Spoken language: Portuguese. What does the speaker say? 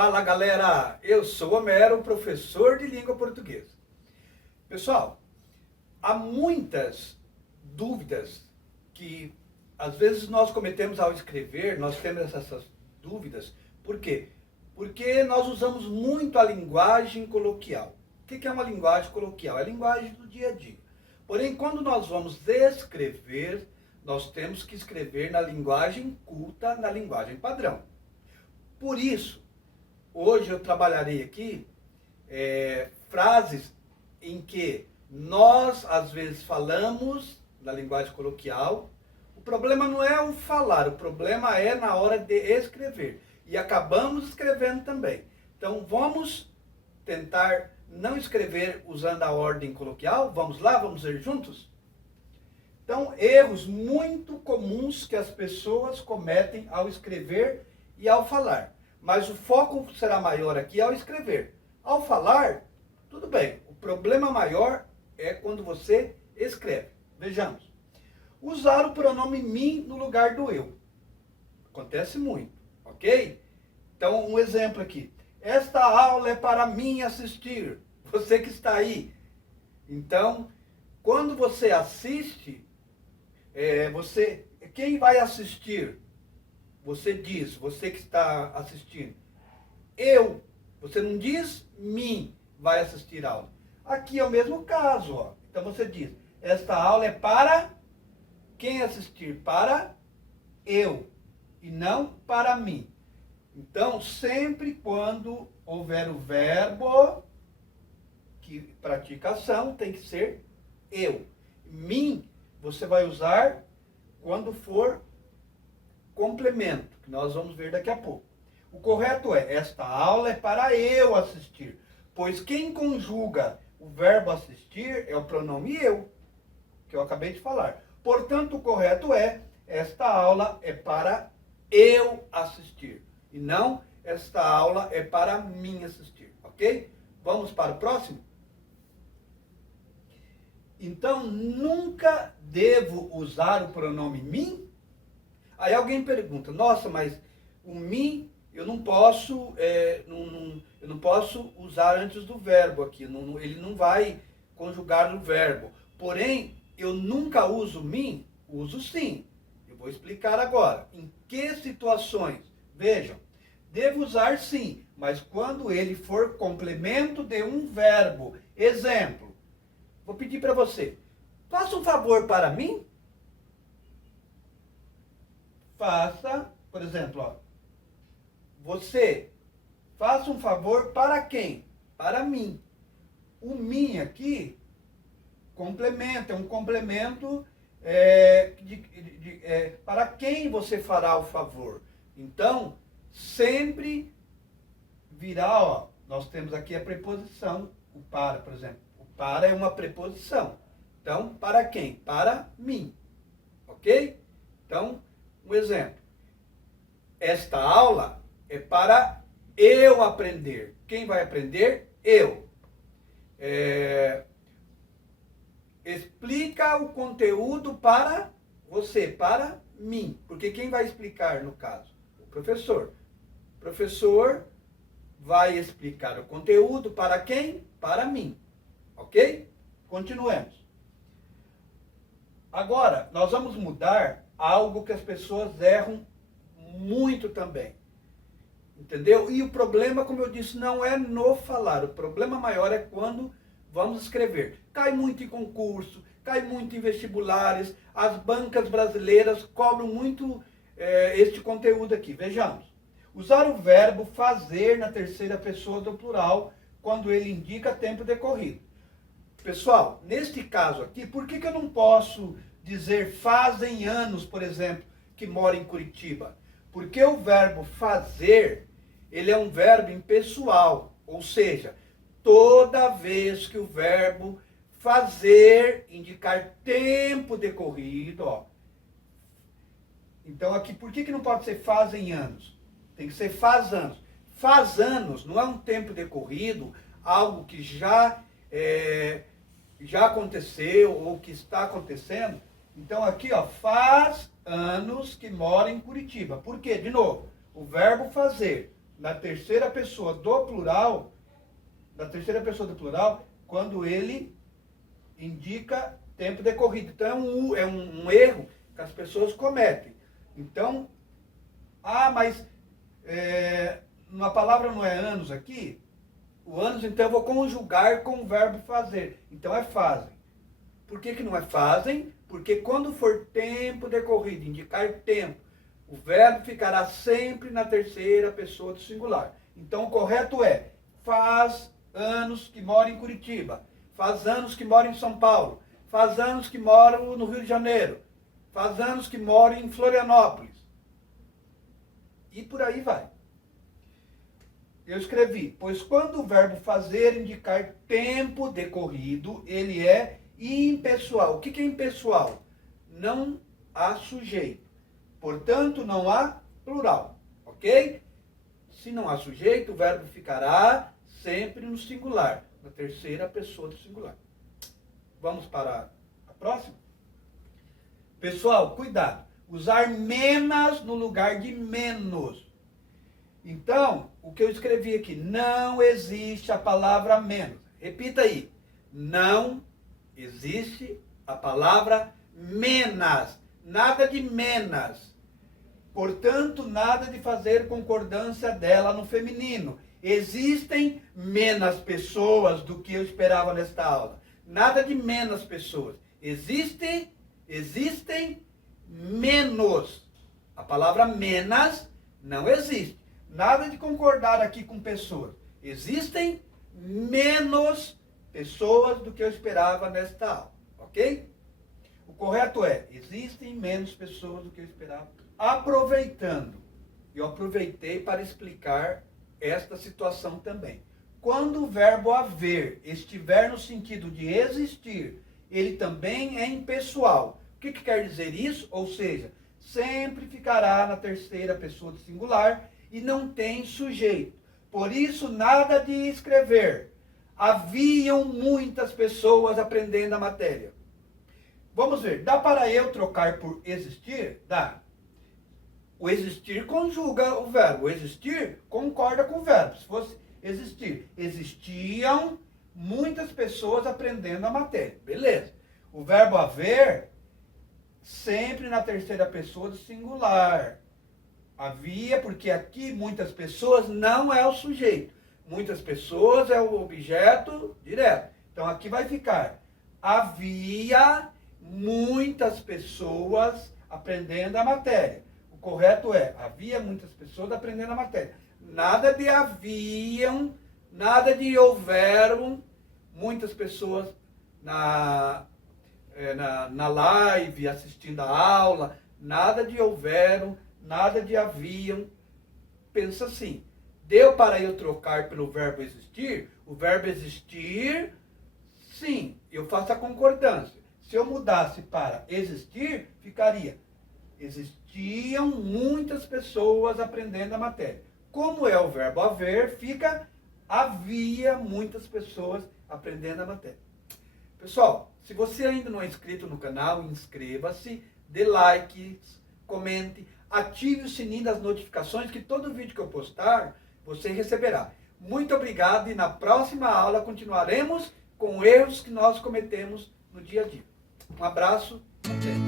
Fala galera, eu sou Homero, professor de língua portuguesa. Pessoal, há muitas dúvidas que às vezes nós cometemos ao escrever, nós temos essas dúvidas. Por quê? Porque nós usamos muito a linguagem coloquial. O que é uma linguagem coloquial? É a linguagem do dia a dia. Porém, quando nós vamos escrever, nós temos que escrever na linguagem culta, na linguagem padrão. Por isso, hoje eu trabalharei aqui frases em que nós, às vezes, falamos na linguagem coloquial. O problema não é o falar, o problema é na hora de escrever. E acabamos escrevendo também. Então, vamos tentar não escrever usando a ordem coloquial? Vamos lá, vamos ver juntos? Então, erros muito comuns que as pessoas cometem ao escrever e ao falar. Mas o foco será maior aqui ao escrever. Ao falar, tudo bem. O problema maior é quando você escreve. Vejamos. Usar o pronome mim no lugar do eu. Acontece muito, ok? Então, um exemplo aqui. Esta aula é para mim assistir. Você que está aí. Então, quando você assiste, quem vai assistir? Você diz, você que está assistindo. Eu. Você não diz mim vai assistir a aula. Aqui é o mesmo caso. Ó. Então você diz, esta aula é para quem assistir? Para eu. E não para mim. Então, sempre quando houver o verbo que pratica ação, tem que ser eu. Mim, você vai usar quando for complemento, que nós vamos ver daqui a pouco. O correto é, esta aula é para eu assistir, pois quem conjuga o verbo assistir é o pronome eu, que eu acabei de falar. Portanto, o correto é, esta aula é para eu assistir, e não esta aula é para mim assistir, ok? Vamos para o próximo? Então, nunca devo usar o pronome mim? Aí alguém pergunta, nossa, mas o mim eu não posso, eu não posso usar antes do verbo aqui, ele não vai conjugar no verbo. Porém, eu nunca uso mim? Uso sim. Eu vou explicar agora. Em que situações? Vejam, devo usar sim, mas quando ele for complemento de um verbo. Exemplo, vou pedir para você, faça um favor para mim. Faça, por exemplo, ó, você faça um favor para quem? Para mim. O mim aqui, complemento, é um complemento para quem você fará o favor. Então, sempre virá, ó, nós temos aqui a preposição, o para, por exemplo. O para é uma preposição. Então, para quem? Para mim. Ok? Então, um exemplo. Esta aula é para eu aprender. Quem vai aprender? Eu. Explica o conteúdo para você, para mim. Porque quem vai explicar, no caso? O professor. O professor vai explicar o conteúdo para quem? Para mim. Ok? Continuemos. Agora, nós vamos mudar algo que as pessoas erram muito também. Entendeu? E o problema, como eu disse, não é no falar. O problema maior é quando vamos escrever. Cai muito em concurso, cai muito em vestibulares. As bancas brasileiras cobram muito este conteúdo aqui. Vejamos. Usar o verbo fazer na terceira pessoa do plural quando ele indica tempo decorrido. Pessoal, neste caso aqui, por que eu não posso dizer fazem anos, por exemplo, que mora em Curitiba? Porque o verbo fazer, ele é um verbo impessoal, ou seja, toda vez que o verbo fazer indicar tempo decorrido, ó. Então aqui, por que não pode ser fazem anos? Tem que ser faz anos. Faz anos não é um tempo decorrido, algo que já aconteceu ou que está acontecendo. Então aqui, ó, faz anos que mora em Curitiba. Por quê? De novo, o verbo fazer na terceira pessoa do plural, quando ele indica tempo decorrido. Então é um erro que as pessoas cometem. Então, mas uma palavra não é anos aqui? O anos, então, eu vou conjugar com o verbo fazer. Então é fazem. Por que não é fazem? Porque quando for tempo decorrido, indicar tempo, o verbo ficará sempre na terceira pessoa do singular. Então o correto é: faz anos que mora em Curitiba, faz anos que mora em São Paulo, faz anos que moro no Rio de Janeiro, faz anos que moro em Florianópolis. E por aí vai. Eu escrevi: pois quando o verbo fazer indicar tempo decorrido, ele é impessoal. O que é impessoal? Não há sujeito. Portanto, não há plural. Ok? Se não há sujeito, o verbo ficará sempre no singular, na terceira pessoa do singular. Vamos para a próxima? Pessoal, cuidado. Usar menos no lugar de menos. Então, o que eu escrevi aqui: não existe a palavra menos. Repita aí: não existe a palavra menos. Nada de menos. Portanto, nada de fazer concordância dela no feminino. Existem menos pessoas do que eu esperava nesta aula. Nada de menos pessoas. Existem menos. A palavra menos não existe. Nada de concordar aqui com pessoas. Existem menos pessoas do que eu esperava nesta aula. Ok? O correto é: existem menos pessoas do que eu esperava. Aproveitando, eu aproveitei para explicar esta situação também. Quando o verbo haver estiver no sentido de existir, ele também é impessoal. O que quer dizer isso? Ou seja, sempre ficará na terceira pessoa do singular e não tem sujeito. Por isso, nada de escrever: haviam muitas pessoas aprendendo a matéria. Vamos ver, dá para eu trocar por existir? Dá. O existir conjuga o verbo. O existir concorda com o verbo. Se fosse existir, existiam muitas pessoas aprendendo a matéria. Beleza. O verbo haver, sempre na terceira pessoa do singular. Havia, porque aqui muitas pessoas não é o sujeito. Muitas pessoas é o objeto direto. Então aqui vai ficar: havia muitas pessoas aprendendo a matéria. O correto é: havia muitas pessoas aprendendo a matéria. Nada de haviam, nada de houveram muitas pessoas na live, assistindo a aula. Nada de houveram, nada de haviam. Pensa assim: deu para eu trocar pelo verbo existir? O verbo existir, sim, eu faço a concordância. Se eu mudasse para existir, ficaria: existiam muitas pessoas aprendendo a matéria. Como é o verbo haver, fica: havia muitas pessoas aprendendo a matéria. Pessoal, se você ainda não é inscrito no canal, inscreva-se, dê likes, comente, ative o sininho das notificações, que todo vídeo que eu postar, você receberá. Muito obrigado, e na próxima aula continuaremos com erros que nós cometemos no dia a dia. Um abraço, até!